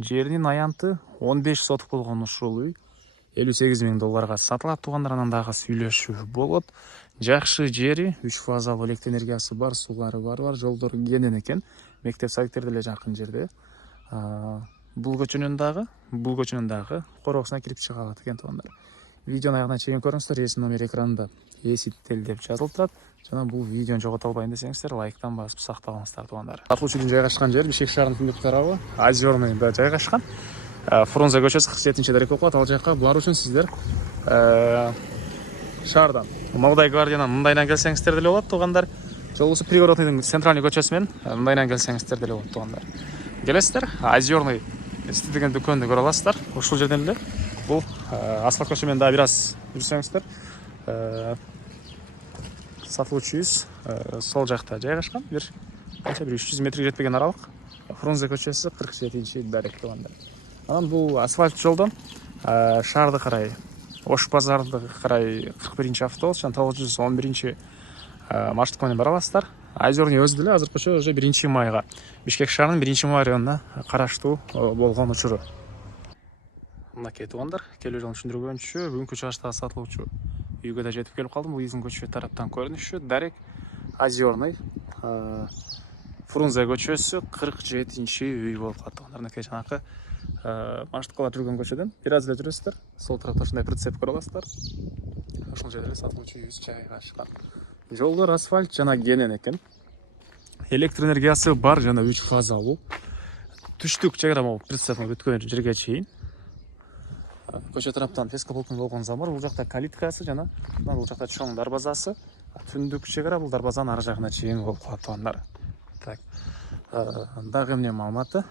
жеринин аянты 15 соток болгон ушул үй $58.000 сатылат туугандар. Анан дагы сүйлөшүү болот. Жакшы жери, 3 фазалуу электр энергиясы бар, суулары бар, жолдору кенен экен. Мектеп садиктер деле жакын жерде. Бул көчөнүн дагы коросуна кирип чыга алат экен туугандар. Видеонун аягына чейин көрүңүздөр, эсин номер экранда эситтел деп жазылып турат. Жана бул видеону жогото албайын десеңиздер, лайктан басып сакталыңыздар туугандар. Сатылуучунун жайгашкан жери Бишкек шаарынын түндүк тарабы, Озерныйда жайгашкан. Фрунзе көчөсү 47-дарек окулат. Ал жака булар үчүн сиздер шаардан Молодой гвардиянын мындайынан келсеңиздер деле болот туугандар. Жолубузу Пригородныйдын центральный көчөсү менен мындайынан келсеңиздер деле болот туугандар. Келесиздер, Озерный сити деген дүкөндү көрө аласыздар. Ушул жерден эле бул асфальт көчө менен дагы бир аз жүрсөңүздөр, сатылуучубуз сол жакта жайгашкан. Бир 300 метрге жетпеген аралык. Фрунзе көчөсү 47-дарек туугандар. Анан бул асфальт жолдон шаарды карай, Ош базарды карай 41-чи автобус жана 911-чи маршрутка менен бара аласыздар. Озерный өзү деле азыр көчө уже 1-майга, Бишкек шаарынын 1-май районуна караштуу болгон учуру. Мынакей туугандар, келүү жолун түшүндүргөнчү, бүгүнкү чыгыштагы сатылуучу үйгө да жетип келип калдым. Бул биздин көчө тараптан көрүнүшү дарек Озерный Фрунзе көчөсү 47-чи үй болуп калат туугандар. Мынакей жанакы маршруткалар жүргөн көчөдөн бир аз эле жүрөсүздөр. Сол тарапта ушундай прицеп көрө аласыздар. Ошол жерде сатылуучу үйүбүз жайгашкан. Жолдор асфальт жана кенен экен. Электр энергиясы бар жана 3 фазалуу. Түштүк чайрамал прицеп бүткөн жерге чейин. Көчө тараптан тескополктун болгон замыр, бул жакта калиткасы жана бул жакта чоң дарбазасы. Түндүк чегара бул дарбазанын ары жагына чейин болуп калат туугандар. Так. Дагы эмне маалыматы?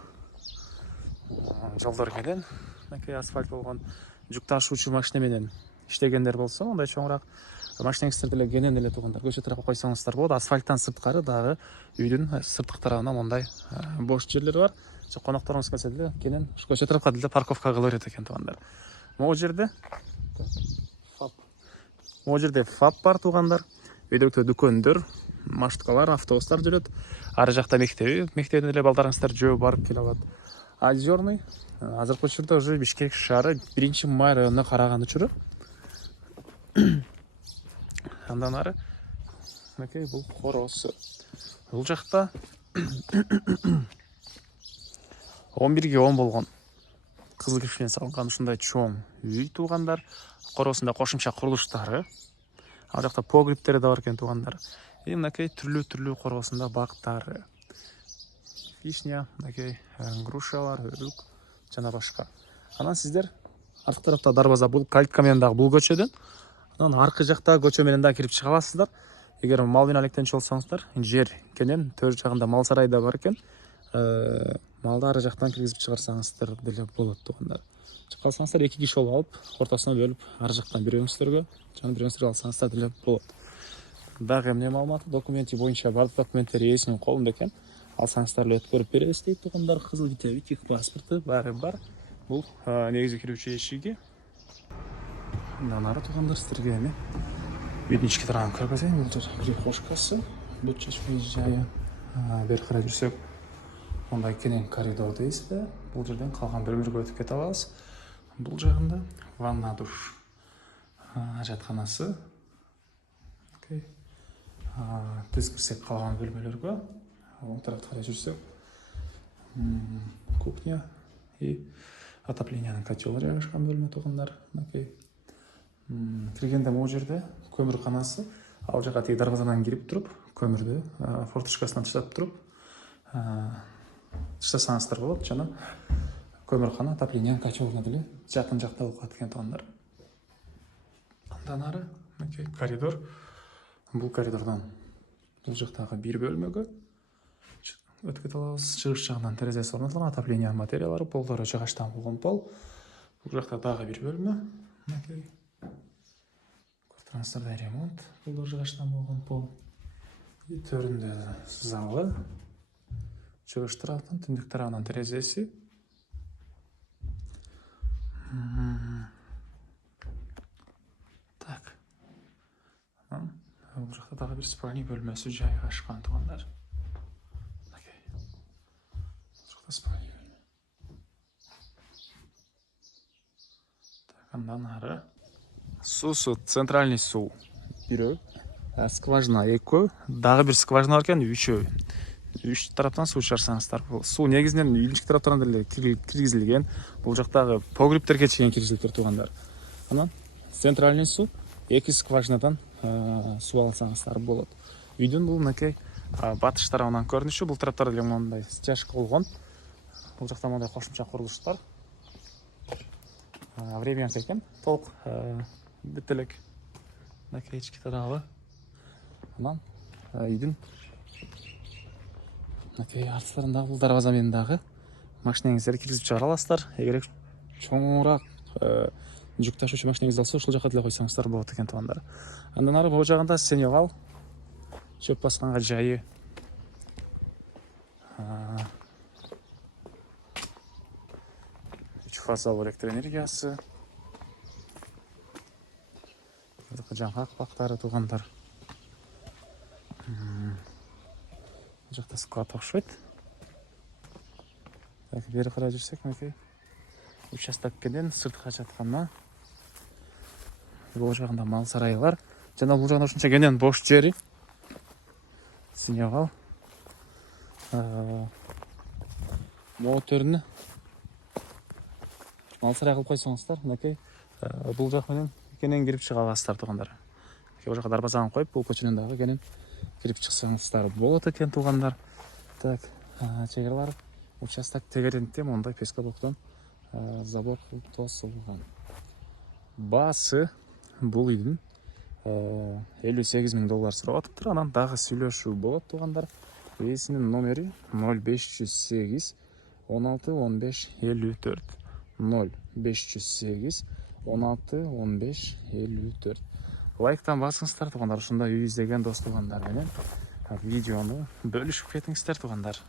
Жолдор кенен, мынакей асфальт болгон, жүк ташуучу машина менен иштегендер болсо, мындай чоңураак машинеңиздер деле кенен эле туугандар. Көчө тарапка койсоңуздар болот. Асфальттан сырткары дагы үйдүн сырткы тарабына мондай бош жерлер бар. Конокторуңуз келсе деле кенен көчө тарапка деле парковка кыла берет экен туугандар. Могу жерде ФАП бар туугандар. Өйдөрүктө дүкөндөр, маршруткалар, автобустар жүрөт. Ары жакта мектебин эле балдарыңыздар жөө барып келе алат. Озерный азыркы учурда уже Бишкек шаары 1-май районуна караган учуру. Андан ары мынакей бул коросу. Бул жакта 11-ге 10 болгон кызыл кирпичтен салынган ушундай чоң үй туугандар. Коросунда кошумча курулуштары. Ал жакта погрептери да бар экен туугандар. Мынакей түрлүү коросунда бактары. Вишня, мынакей грушалар, өрүк жана башка. Анан сиздер аркы тарапта дарбаза, бул калитка менен дагы бул көчөдөн. Анан аркы жакта көчө менен дагы кирип чыга аласыздар. Эгер мал менен алектенчү болсоңуздар, жер кенен, төр жагында мал сарай да бар экен. Малды ары жактан киргизип чыгарсаңыздар деле болот туугандар. Чыккансаңыздар 2 киши болуп алып, ортосуна бөлүп, ары жактан бирөөңүздөргө, жана бирөөңүздөргө алсаңыздар деле болот. Дагы эмне маалымат? Документи боюнча бардык документтер ээсинин колунда экен. Алсаңыздар эле өткөрүп беребиз дейт туугандар. Кызыл китеби, тик паспорту баары бар. Бул негизи кирүүчү эшиги. Андан ары туугандар сиздерге эми үйдүн ички тарабын көргөзөйүн. Бул жер прихожкасы, бут чечме жайы. Бери карай жүрсөк, мындай кенен коридор дейсизби? Бул жерден калган бөлмөлөргө өтүп кете алабыз. Бул жагында ванна, душ, жатканасы. Тез кирсек калган бөлмөлөргө, оң тарапка карай жүрсөк, кухня и отоплениянын котелу жайгашкан бөлмө туугандар. Мынакей киргенде могу жерде көмүрканасы, ал жака тиги дарбазадан кирип туруп, көмүрдү форточкасынан таштап туруп, таштасаңыздар болот. Жана көмүркана отоплениянын котелуна деле жакын жакта болуп калат экен туугандар. Андан ары мынакей коридор. Бул коридордон бул жактагы бир бөлмөгө өтүп кете алабыз. Чыгыш жагынан терезеси орнотулган, отоплениянын материалдары, полдору жыгачтан болгон пол. Бул жакта дагы бир бөлмө. Мынакей квартираңыздарда ремонт, полдор жыгачтан болгон пол. Төрүндө залы. Чыгыш тараптан, түндүк тарабынан терезеси. Так. Бул жакта дагы бир спальный бөлмөсү жайгашкан туугандар. Мынакей. Бул жакта спальный бөлмө. андан ары суусу центральный суу бирөө, скважина экөө, дагы бир скважина бар экен үчөө. Үч тараптан суу чыгарсаңыздар. Бул суу негизинен үйүнчүк тараптан деле киргизилген. Бул жактагы погребтерге чейин киргизилиптир туугандар. Анан центральный суу эки скважинадан суу алсаңыздар болот. Үйдүн бул мынакей батыш тарабынан көрүнүшү, бул тараптар деле мындай стяжка болгон. Бул жакта мындай кошумча курулуштар. Времянка экен, толук бүт элек. Мынакей ички тарабы. Анан үйдүн мынакей артыларындагы бул дарбаза менен дагы машинеңиздерди киргизип чыгара аласыздар. Эгерек чоңураак жүк ташуучу машинеңизди алса, ушул жака деле койсоңуздар болот экен туугандар. Андан ары бул жагында сеневал, чөп басканга жайы, үч фазалуу электр энергиясы, жаңгак бактары туугандар. Бул жакта склад окшойт. Так, бери карай жүрсөк, мынакей участоктен сыртка жатканда бул жагында мал сарайы бар. Жана бул жагында ушунча кенен бош жери. Синевал. Моторну мал сарай кылып койсоңуздар, мынакей бул жак менен кенен кирип чыга аласыздар туугандар. Бул жака дарбазаны коюп, бул көчөнөн дагы кенен кирип чыксаңыздар болот экен туугандар. Так, чегарлар участок тегерентте мондай пескоблоктон забор кылып тосулган. Баасы бул үйдүн $58,000 сурап атыптыр. Анан дагы сүйлөшүү болот туугандар. Эсинин номери 0508 16 15 54 0508 16 15 54. Лайктан басыңыздар туугандар. Ушундай үй издеген дос туугандар менен видеону бөлүшүп кетиңиздер туугандар.